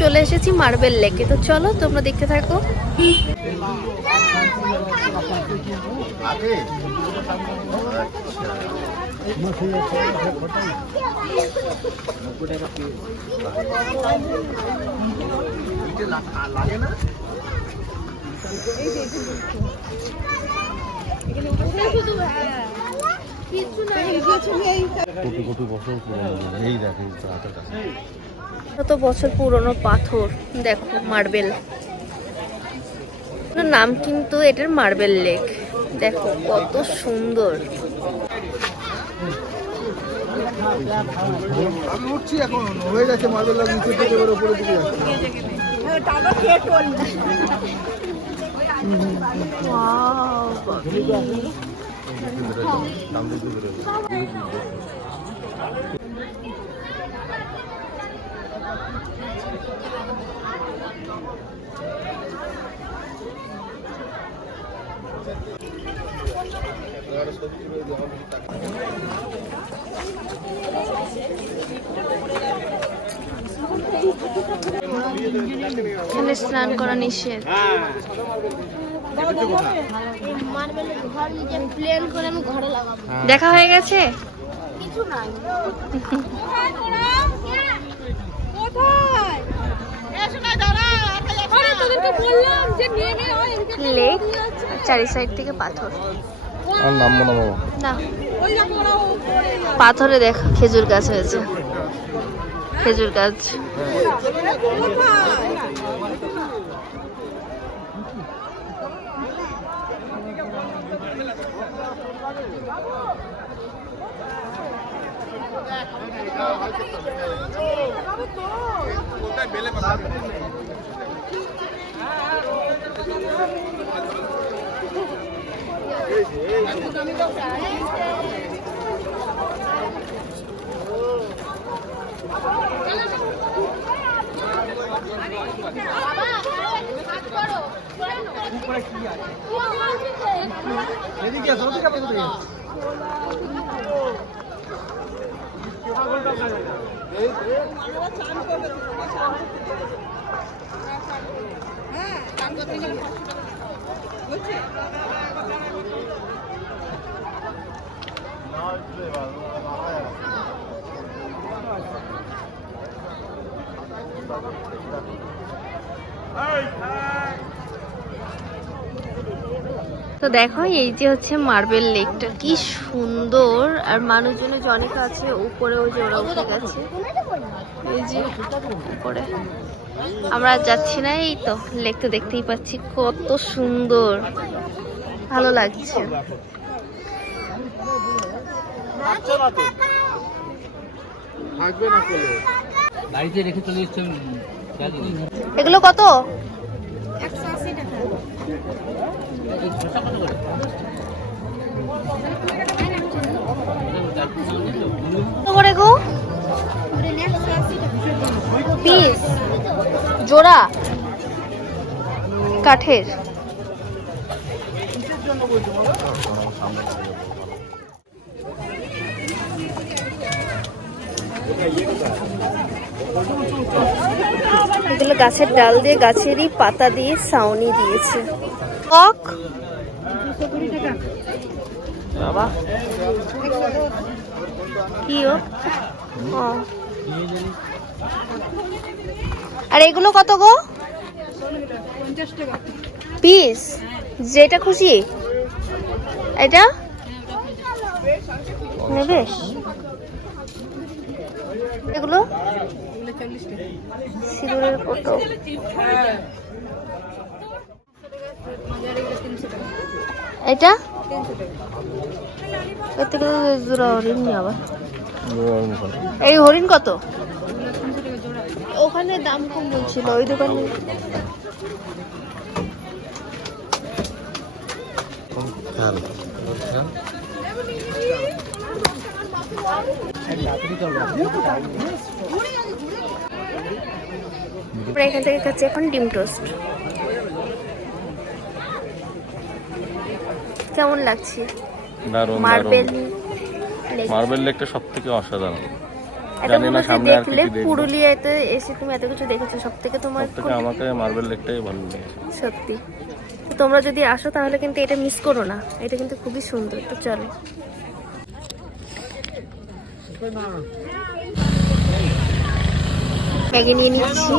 চলে এসেছি মার্বেল লেকে, তো চলো তোমরা দেখতে থাকো। কত বছর পুরনো পাথর, দেখো মার্বেল নাম, কিন্তু এটার মার্বেল লেক। দেখো কত সুন্দর। আমি উঠছি এখন, হয়ে যাচ্ছে মার্বেল লেক নিচে থেকে এবার উপরে দিকে যাচ্ছে। এখানে স্নান করা নিষেধ। দেখা হয়ে গেছে। লেক, চারি সাইড থেকে পাথর। আর নামবো না বাবা। না, পাথরে দেখ খেজুর গাছ হয়েছে, খেজুর গাছ। তো দেখো এই যে হচ্ছে মার্বেল লেকটা, কি সুন্দর। আর মানুষজনের যে অনেক আছে, উপরে ওই যে ওরা উঠে গেছে, এই যে উপরে। আমরা যাচ্ছি না, এই তো লেকটা দেখতেই পাচ্ছি, কত সুন্দর, ভালো লাগছে। এগুলো কত? 180 টাকা। করে গো পিস, জোড়া কাঠের। এগুলো গাছের ডাল দিয়ে, গাছেরই পাতা দিয়ে ছাউনি দিয়েছে। কক বাবা কি ও, আর এগুলো কত গো? 50 টাকা পিস, যেটা খুশি। এটা নেবে? এগুলো সিঁদুরের কত? এটা এর থেকে জোড়া হরিণ নিয়ে আবার। এই হরিণ কত? ওখানে দাম কম বলছিল ওই দোকানে। এখান থেকে খাচ্ছি এখন ডিম টোস্ট। কেমন লাগছে? দারুণ, মার্বেল মার্বেল লেকটা সব থেকে অসাধারণ। এটা জানি মনে না হচ্ছে সামনে আর কি দেখলে কি দেখবো। পুরুলিয়াতে এসে তুমি এত কিছু দেখেছো, সব থেকে তোমার সবথেকে আমাকে মার্বেল লেকটাই ভালো লেগেছে। সত্যি। তো তোমরা যদি আসো তাহলে কিন্তু এটা মিস করো না, এটা কিন্তু খুবই সুন্দর। তো চলো ব্যাগে নিয়ে নিচ্ছি।